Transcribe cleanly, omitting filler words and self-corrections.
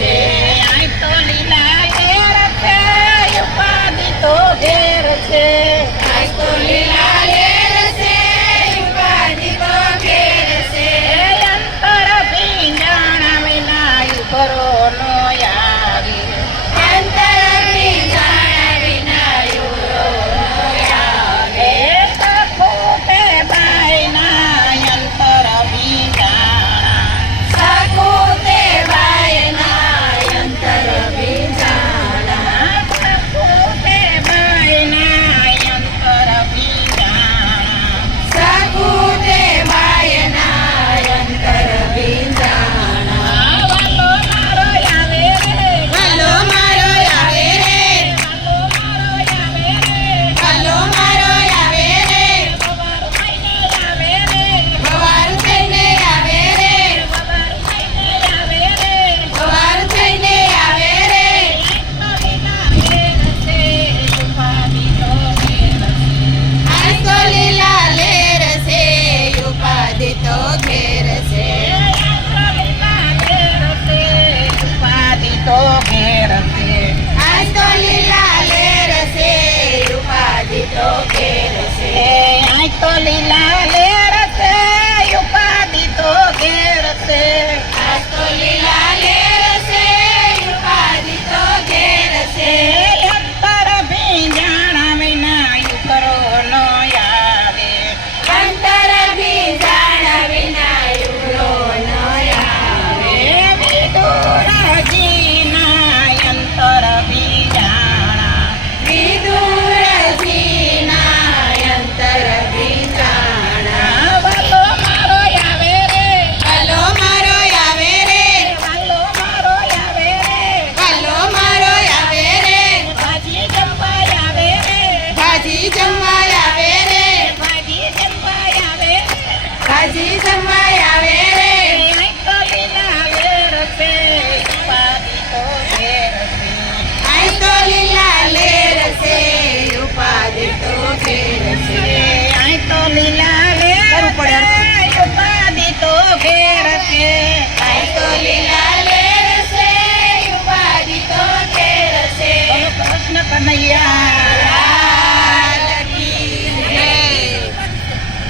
છે. આય તો લીલા લેર છે, ઉપાધિ તો ઘેર છે. આજ તો લીલા લેર છે, ઉપાધિ તો ઘેર છે. અંતર ભીંજાણા વિના ઉભરો નો આવે. અંતર ભીંજાણા વિના યુરો આવે. ખૂટે બાયના અંતર ભીંજાણા. સકુતે બાયના અંતર ભીંજાણા. ખૂટે બાયના અંતર ભીંજાણા. સકુતે બાયના અંતર ભીંજાણા. વાલો મારો આવે રે, વાલો મારો આવે રે, વાલો મારો આવે રે. વાલો મારો આવે રે, સવાર થઈને આવે રે, સવાર થઈને આવે રે, સવાર થઈને આવે રે. સવાર થઈને આવે રે. આજ તો લીલા લેર છે, ઉપાધિ તો ઘેર છે. આજ તો લીલા લેર છે, ઉપાધિ તો ઘેર છે. લીલા